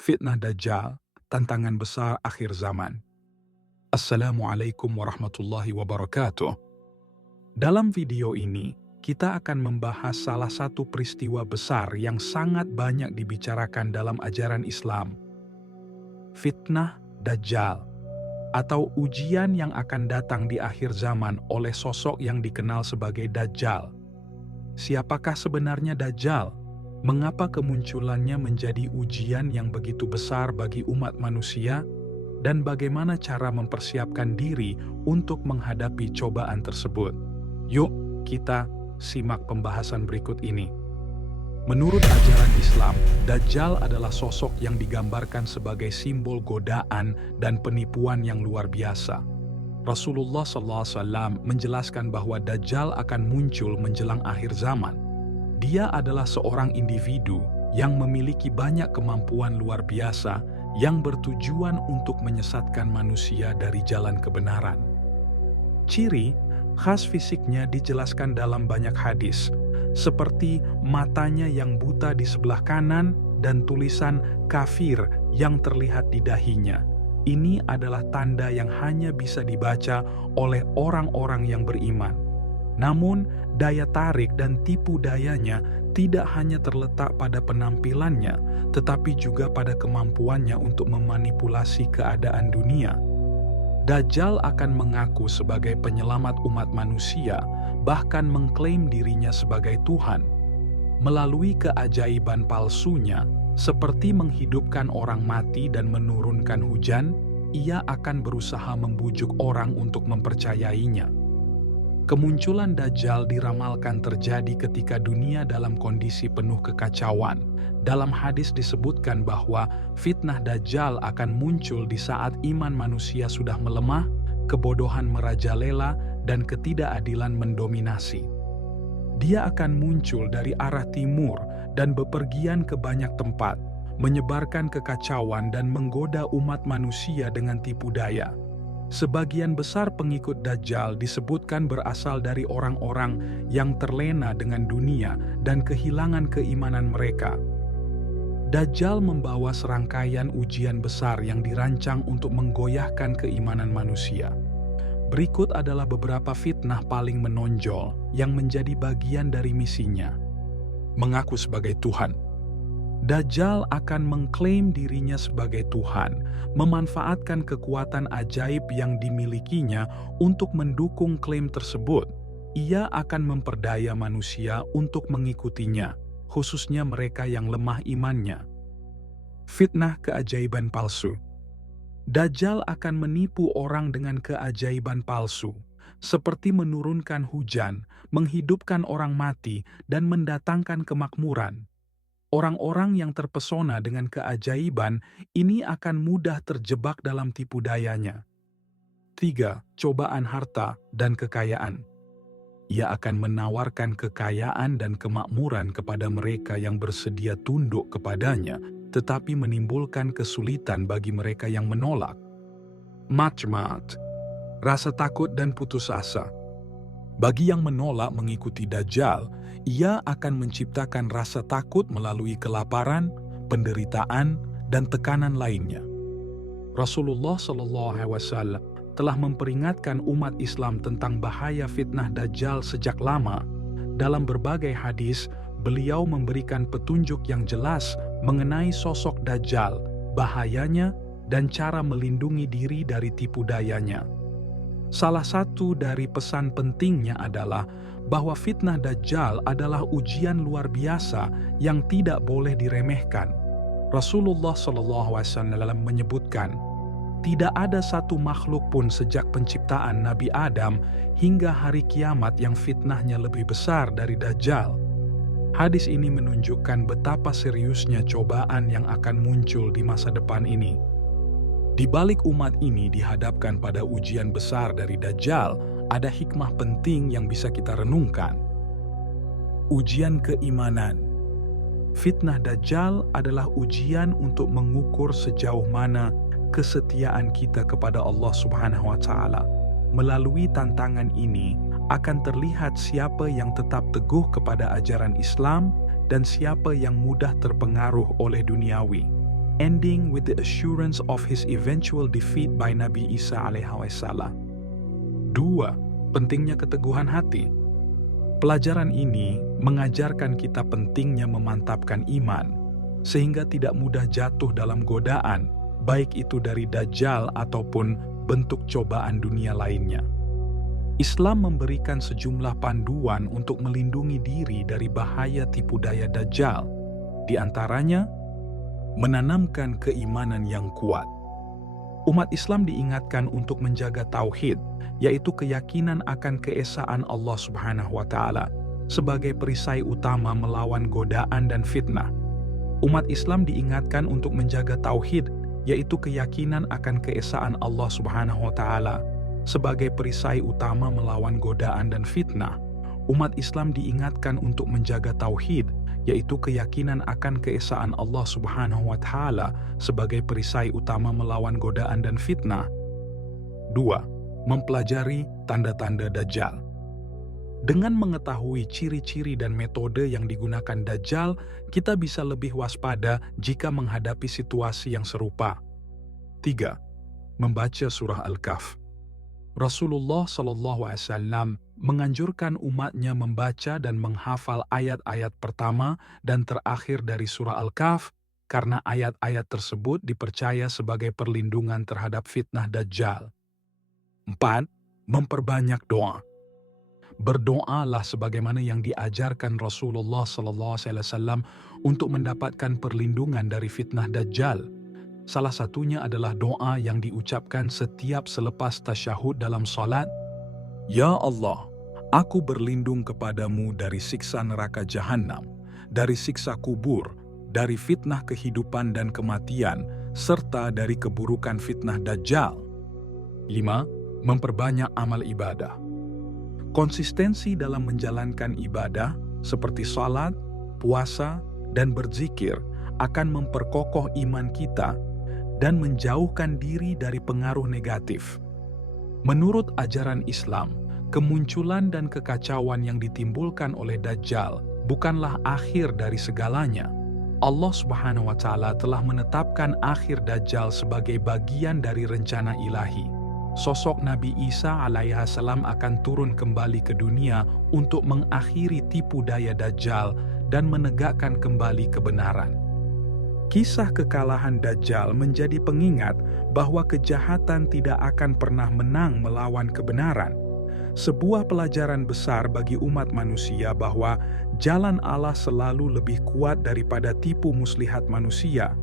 Fitnah Dajjal, tantangan besar akhir zaman. Assalamualaikum warahmatullahi wabarakatuh. Dalam video ini, kita akan membahas salah satu peristiwa besar yang sangat banyak dibicarakan dalam ajaran Islam. Fitnah Dajjal, atau ujian yang akan datang di akhir zaman oleh sosok yang dikenal sebagai Dajjal. Siapakah sebenarnya Dajjal? Mengapa kemunculannya menjadi ujian yang begitu besar bagi umat manusia? Dan bagaimana cara mempersiapkan diri untuk menghadapi cobaan tersebut? Yuk, kita simak pembahasan berikut ini. Menurut ajaran Islam, Dajjal adalah sosok yang digambarkan sebagai simbol godaan dan penipuan yang luar biasa. Rasulullah SAW menjelaskan bahwa Dajjal akan muncul menjelang akhir zaman. Dia adalah seorang individu yang memiliki banyak kemampuan luar biasa yang bertujuan untuk menyesatkan manusia dari jalan kebenaran. Ciri khas fisiknya dijelaskan dalam banyak hadis, seperti matanya yang buta di sebelah kanan dan tulisan kafir yang terlihat di dahinya. Ini adalah tanda yang hanya bisa dibaca oleh orang-orang yang beriman. Namun, daya tarik dan tipu dayanya tidak hanya terletak pada penampilannya, tetapi juga pada kemampuannya untuk memanipulasi keadaan dunia. Dajjal akan mengaku sebagai penyelamat umat manusia, bahkan mengklaim dirinya sebagai Tuhan. Melalui keajaiban palsunya, seperti menghidupkan orang mati dan menurunkan hujan, ia akan berusaha membujuk orang untuk mempercayainya. Kemunculan Dajjal diramalkan terjadi ketika dunia dalam kondisi penuh kekacauan. Dalam hadis disebutkan bahwa fitnah Dajjal akan muncul di saat iman manusia sudah melemah, kebodohan merajalela, dan ketidakadilan mendominasi. Dia akan muncul dari arah timur dan bepergian ke banyak tempat, menyebarkan kekacauan dan menggoda umat manusia dengan tipu daya. Sebagian besar pengikut Dajjal disebutkan berasal dari orang-orang yang terlena dengan dunia dan kehilangan keimanan mereka. Dajjal membawa serangkaian ujian besar yang dirancang untuk menggoyahkan keimanan manusia. Berikut adalah beberapa fitnah paling menonjol yang menjadi bagian dari misinya. Mengaku sebagai Tuhan. Dajjal akan mengklaim dirinya sebagai Tuhan, memanfaatkan kekuatan ajaib yang dimilikinya untuk mendukung klaim tersebut. Ia akan memperdaya manusia untuk mengikutinya, khususnya mereka yang lemah imannya. Fitnah keajaiban palsu. Dajjal akan menipu orang dengan keajaiban palsu, seperti menurunkan hujan, menghidupkan orang mati, dan mendatangkan kemakmuran. Orang-orang yang terpesona dengan keajaiban ini akan mudah terjebak dalam tipu dayanya. 3. Cobaan harta dan kekayaan. Ia akan menawarkan kekayaan dan kemakmuran kepada mereka yang bersedia tunduk kepadanya, tetapi menimbulkan kesulitan bagi mereka yang menolak. Matchmat, rasa takut dan putus asa. Bagi yang menolak mengikuti Dajjal, ia akan menciptakan rasa takut melalui kelaparan, penderitaan, dan tekanan lainnya. Rasulullah SAW telah memperingatkan umat Islam tentang bahaya fitnah Dajjal sejak lama. Dalam berbagai hadis, beliau memberikan petunjuk yang jelas mengenai sosok Dajjal, bahayanya, dan cara melindungi diri dari tipu dayanya. Salah satu dari pesan pentingnya adalah bahwa fitnah Dajjal adalah ujian luar biasa yang tidak boleh diremehkan. Rasulullah SAW menyebutkan, tidak ada satu makhluk pun sejak penciptaan Nabi Adam hingga hari kiamat yang fitnahnya lebih besar dari Dajjal. Hadis ini menunjukkan betapa seriusnya cobaan yang akan muncul di masa depan ini. Di balik umat ini dihadapkan pada ujian besar dari Dajjal, ada hikmah penting yang bisa kita renungkan. Ujian keimanan. Fitnah Dajjal adalah ujian untuk mengukur sejauh mana kesetiaan kita kepada Allah Subhanahu wa Ta'ala. Melalui tantangan ini akan terlihat siapa yang tetap teguh kepada ajaran Islam dan siapa yang mudah terpengaruh oleh duniawi. ending with the assurance of his eventual defeat by Nabi Isa alaihissalam. 2. Pentingnya keteguhan hati. Pelajaran ini mengajarkan kita pentingnya memantapkan iman, sehingga tidak mudah jatuh dalam godaan, baik itu dari Dajjal ataupun bentuk cobaan dunia lainnya. Islam memberikan sejumlah panduan untuk melindungi diri dari bahaya tipu daya Dajjal. Di antaranya, menanamkan keimanan yang kuat. Umat Islam diingatkan untuk menjaga tauhid, yaitu keyakinan akan keesaan Allah Subhanahu wa Ta'ala, sebagai perisai utama melawan godaan dan fitnah. Umat Islam diingatkan untuk menjaga tauhid, yaitu keyakinan akan keesaan Allah Subhanahu wa Ta'ala, sebagai perisai utama melawan godaan dan fitnah. Umat Islam diingatkan untuk menjaga tauhid, yaitu keyakinan akan keesaan Allah Subhanahu wa Ta'ala sebagai perisai utama melawan godaan dan fitnah. 2. Mempelajari tanda-tanda Dajjal. Dengan mengetahui ciri-ciri dan metode yang digunakan Dajjal, kita bisa lebih waspada jika menghadapi situasi yang serupa. 3. Membaca surah Al-Kahf. Rasulullah SAW menganjurkan umatnya membaca dan menghafal ayat-ayat pertama dan terakhir dari surah Al-Kahf karena ayat-ayat tersebut dipercaya sebagai perlindungan terhadap fitnah Dajjal. 4. Memperbanyak doa. Berdoalah sebagaimana yang diajarkan Rasulullah SAW untuk mendapatkan perlindungan dari fitnah Dajjal. Salah satunya adalah doa yang diucapkan setiap selepas tasyahud dalam salat. Ya Allah, aku berlindung kepadamu dari siksa neraka jahanam, dari siksa kubur, dari fitnah kehidupan dan kematian, serta dari keburukan fitnah Dajjal. 5. Memperbanyak amal ibadah. Konsistensi dalam menjalankan ibadah seperti salat, puasa, dan berzikir akan memperkokoh iman kita dan menjauhkan diri dari pengaruh negatif. Menurut ajaran Islam, kemunculan dan kekacauan yang ditimbulkan oleh Dajjal bukanlah akhir dari segalanya. Allah Subhanahu wa Ta'ala telah menetapkan akhir Dajjal sebagai bagian dari rencana ilahi. Sosok Nabi Isa alaihissalam akan turun kembali ke dunia untuk mengakhiri tipu daya Dajjal dan menegakkan kembali kebenaran. Kisah kekalahan Dajjal menjadi pengingat bahwa kejahatan tidak akan pernah menang melawan kebenaran. Sebuah pelajaran besar bagi umat manusia bahwa jalan Allah selalu lebih kuat daripada tipu muslihat manusia.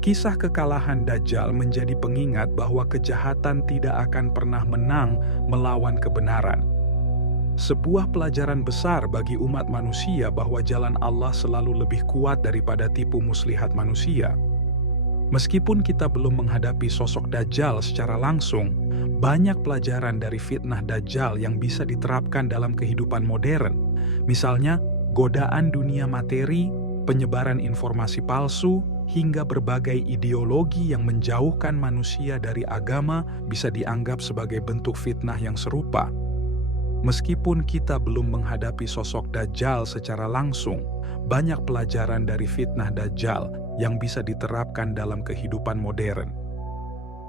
Kisah kekalahan Dajjal menjadi pengingat bahwa kejahatan tidak akan pernah menang melawan kebenaran. Sebuah pelajaran besar bagi umat manusia bahwa jalan Allah selalu lebih kuat daripada tipu muslihat manusia. Meskipun kita belum menghadapi sosok Dajjal secara langsung, banyak pelajaran dari fitnah Dajjal yang bisa diterapkan dalam kehidupan modern. Misalnya, godaan dunia materi, penyebaran informasi palsu, hingga berbagai ideologi yang menjauhkan manusia dari agama bisa dianggap sebagai bentuk fitnah yang serupa. Meskipun kita belum menghadapi sosok Dajjal secara langsung, banyak pelajaran dari fitnah Dajjal yang bisa diterapkan dalam kehidupan modern.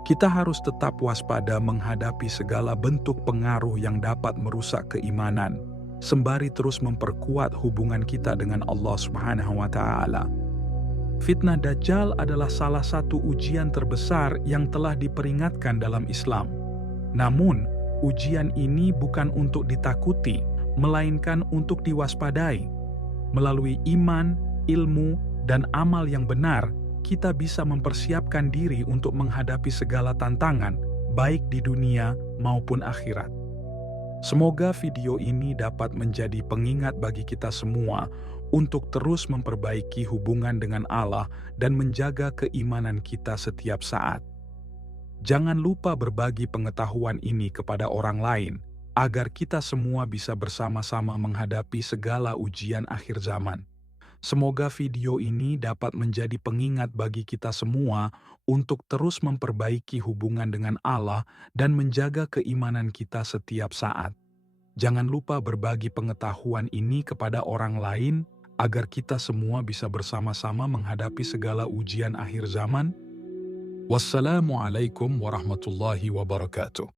Kita harus tetap waspada menghadapi segala bentuk pengaruh yang dapat merusak keimanan, sembari terus memperkuat hubungan kita dengan Allah Subhanahu wa Ta'ala. Fitnah Dajjal adalah salah satu ujian terbesar yang telah diperingatkan dalam Islam. Namun, ujian ini bukan untuk ditakuti, melainkan untuk diwaspadai. Melalui iman, ilmu, dan amal yang benar, kita bisa mempersiapkan diri untuk menghadapi segala tantangan, baik di dunia maupun akhirat. Semoga video ini dapat menjadi pengingat bagi kita semua untuk terus memperbaiki hubungan dengan Allah dan menjaga keimanan kita setiap saat. Jangan lupa berbagi pengetahuan ini kepada orang lain, agar kita semua bisa bersama-sama menghadapi segala ujian akhir zaman. Semoga video ini dapat menjadi pengingat bagi kita semua untuk terus memperbaiki hubungan dengan Allah dan menjaga keimanan kita setiap saat. Jangan lupa berbagi pengetahuan ini kepada orang lain, agar kita semua bisa bersama-sama menghadapi segala ujian akhir zaman. Wassalamualaikum warahmatullahi wabarakatuh.